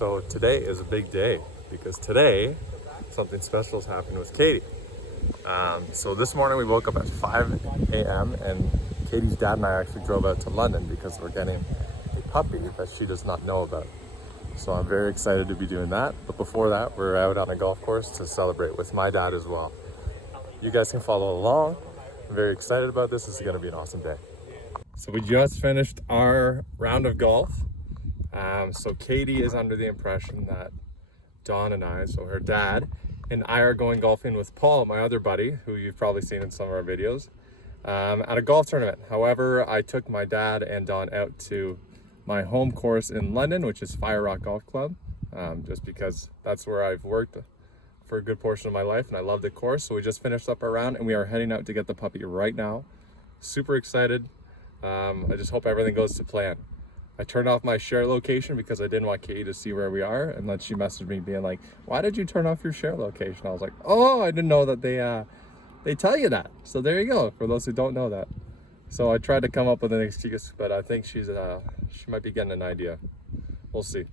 So today is a big day because today something special has happened with Katie. So this morning we woke up at 5 a.m. and Katie's dad and I actually drove out to London because we're getting a puppy that she does not know about. So I'm very excited to be doing that. But before that, we're out on a golf course to celebrate with my dad as well. You guys can follow along. I'm very excited about this. This is going to be an awesome day. So we just finished our round of golf. So Katie is under the impression that Dawn and I, so her dad, and I are going golfing with Paul, my other buddy, who you've probably seen in some of our videos, at a golf tournament. However, I took my dad and Dawn out to my home course in London, which is Fire Rock Golf Club, just because that's where I've worked for a good portion of my life and I love the course. So we just finished up our round and we are heading out to get the puppy right now. Super excited. I just hope everything goes to plan. I turned off my share location because I didn't want Katie to see where we are, and then she messaged me being like, why did you turn off your share location? I was like, oh, I didn't know that they tell you that. So there you go, for those who don't know that. So I tried to come up with an excuse, but I think she might be getting an idea. We'll see.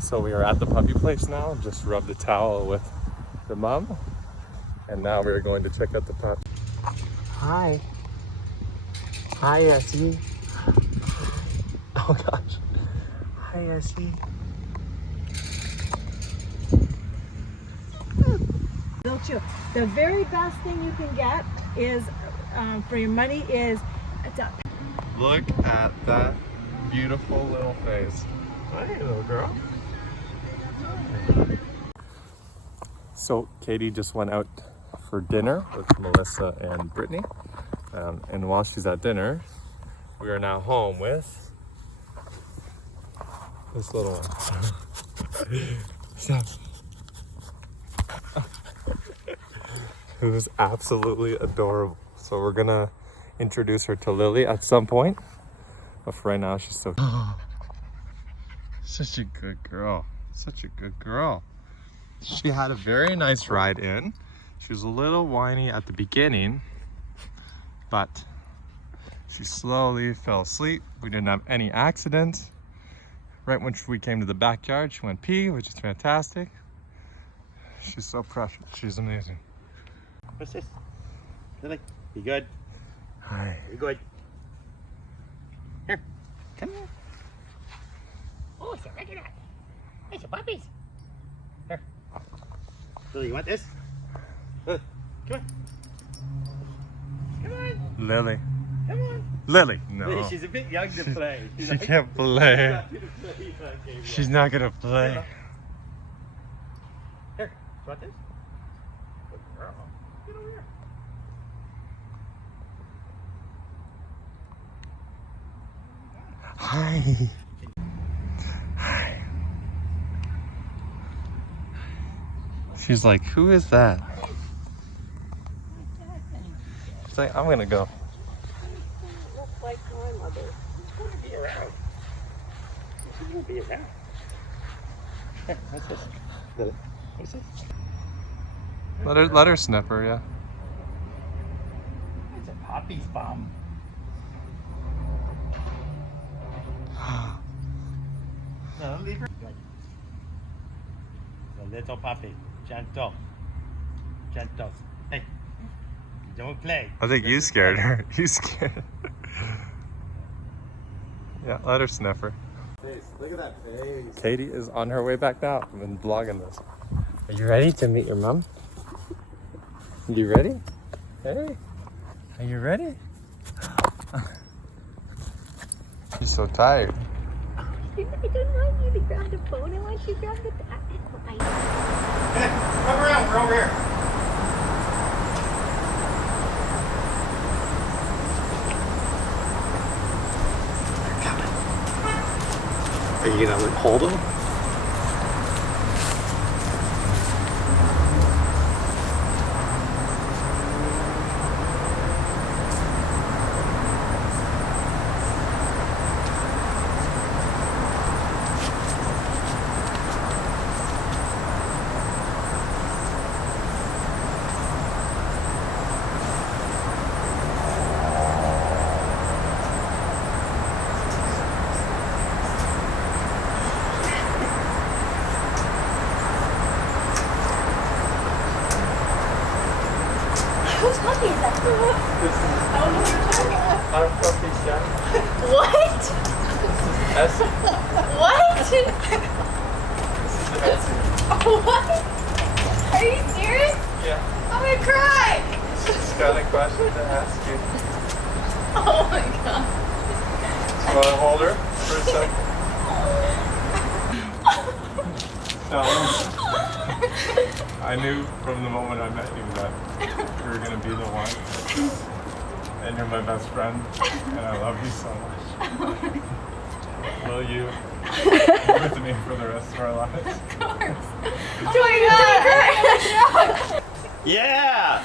So we are at the puppy place now, just rubbed the towel with the mom, and now we're going to check out the pup. Hi. Hi, Essie. Oh gosh. Hi, Essie. Don't you? The very best thing you can get is for your money is a duck. Look at that beautiful little face. Hi, little girl. So Katie just went out for dinner with Melissa and Brittany. And while she's at dinner, we are now home with this little one. Who's absolutely adorable. So we're gonna introduce her to Lily at some point. But for right now, she's so such a good girl. Such a good girl. She had a very nice ride in. She was a little whiny at the beginning, but she slowly fell asleep. We didn't have any accidents. Right when we came to the backyard, she went pee, which is fantastic. She's so precious. She's amazing. What's this? Lily, you good? Hi. You good? Here, come here. Oh, it's a regular. It's a puppies. Here. Lily, you want this? Lily, come on. Come on. Lily. Come on. Lily. No. Lily, she's a bit young to play. She can't play. She's not gonna Here, play. you want this? Good girl. Get over here. Hi. Hi. She's like, who is that? She's like, I'm gonna go. Look like my mother. She's going to be around. She's going to be around. Here, what's this? Lily, what's this? Let her sniff her, yeah. It's a puppy's bum. No, leave her. The little puppy. Gentle. Gentle. Hey. Don't play. I think you scared her. You scared her. Yeah, let her sniff her. Look at that face. Katie is on her way back now. I've been vlogging this. Are you ready to meet your mom? You ready? Hey, are you ready? She's so tired. I don't want you to grab the phone. I want you to grab the back. Hey, come around. We're over here. Are you gonna hold him? This is our puppy Jack. What? Essie. What? This is Essie. What? Are you serious? Yeah. I'm gonna cry. She's got a question to ask you. Oh my god. You want to hold her for a second? I knew from the moment I met you that you were going to be the one. And you're my best friend. And I love you so much. Will you be with me for the rest of our lives? Oh my god. Yeah!